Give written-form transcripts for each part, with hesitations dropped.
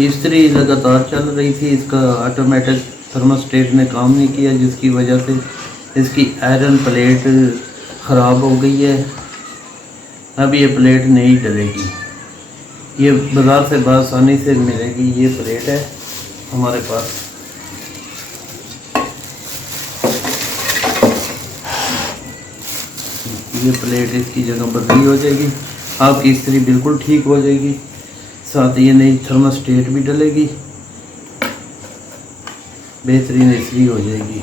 इस्त्री लगातार चल रही थी, इसका ऑटोमेटिक थर्मोस्टेट ने काम नहीं किया, जिसकी वजह से इसकी आयरन प्लेट ख़राब हो गई है। अब ये प्लेट नहीं डलेगी, ये बाज़ार से आसानी से मिलेगी। ये प्लेट है हमारे पास। ये प्लेट इसकी जगह बदली हो जाएगी, आपकी इस्त्री बिल्कुल ठीक हो जाएगी। साथ ये नई थर्मोस्टेट भी डलेगी, बेहतरीन इस्त्री हो जाएगी।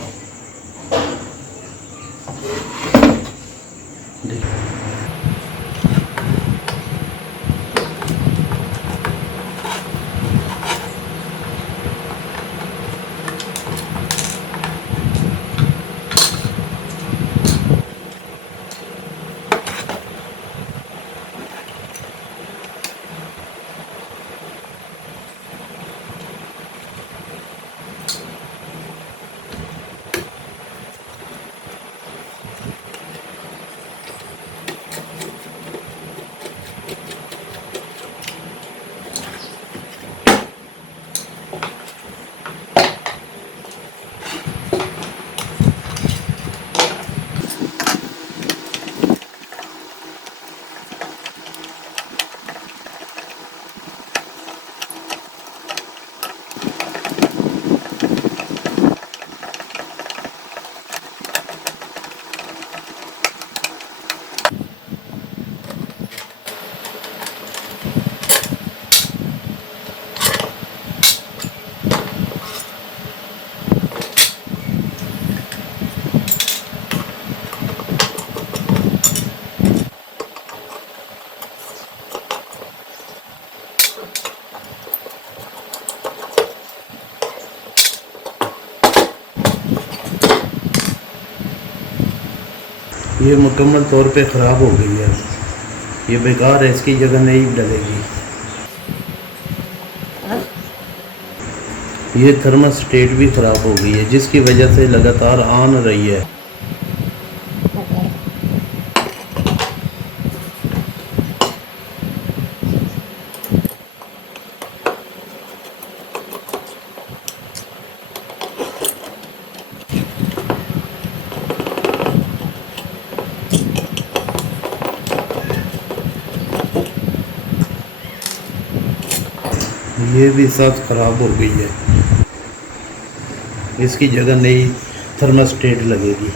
ये मुकम्मल तौर पे ख़राब हो गई है, ये बेकार है, इसकी जगह नहीं डलेगी। ये थर्मोस्टेट भी ख़राब हो गई है, जिसकी वजह से लगातार ऑन रही है। ये भी साथ ख़राब हो गई है, इसकी जगह नई थर्मोस्टेट लगेगी।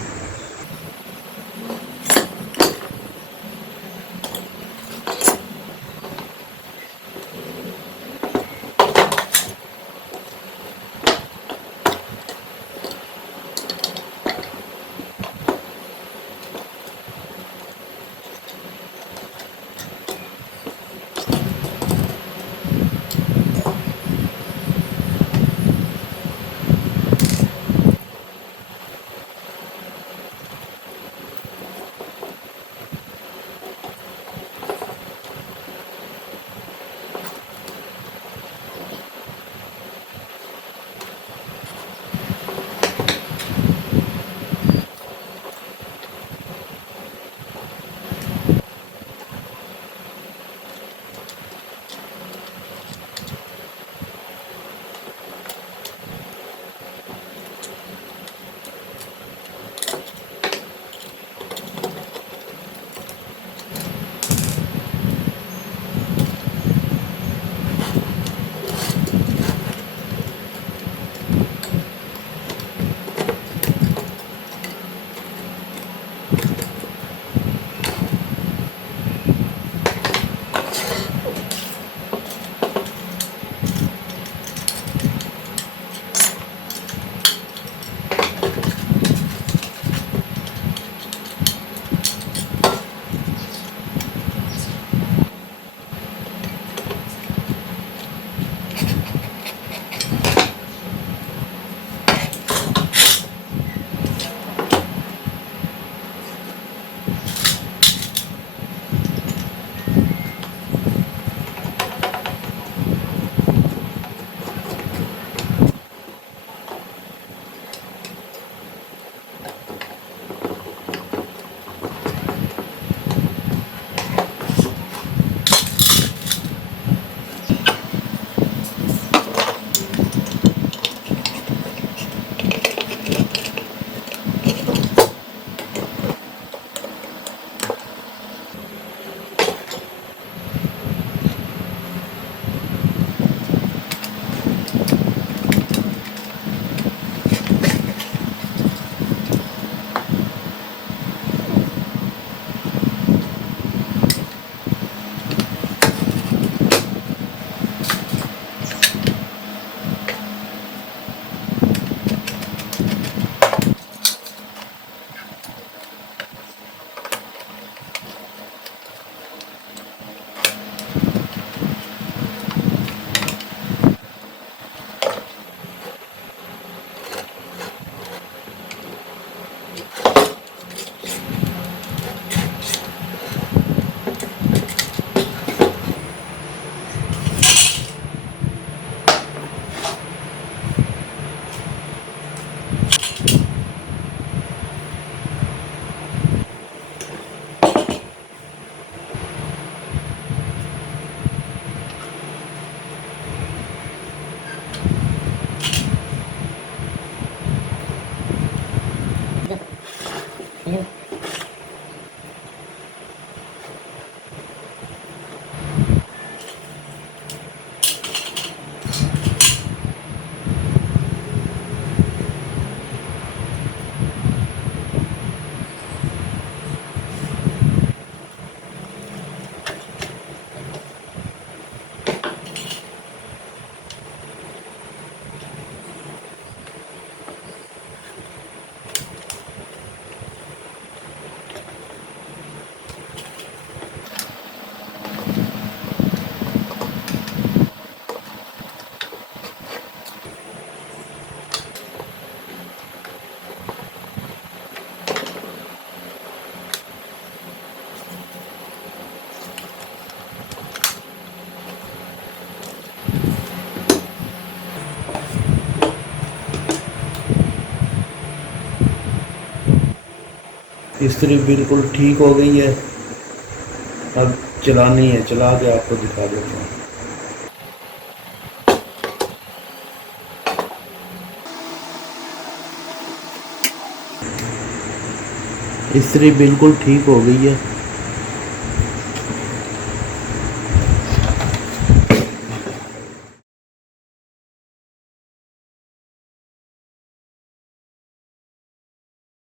इस्त्री बिल्कुल ठीक हो गई है। अब चलानी है, चला के आपको दिखा देता हूँ। इस्त्री बिल्कुल ठीक हो गई है।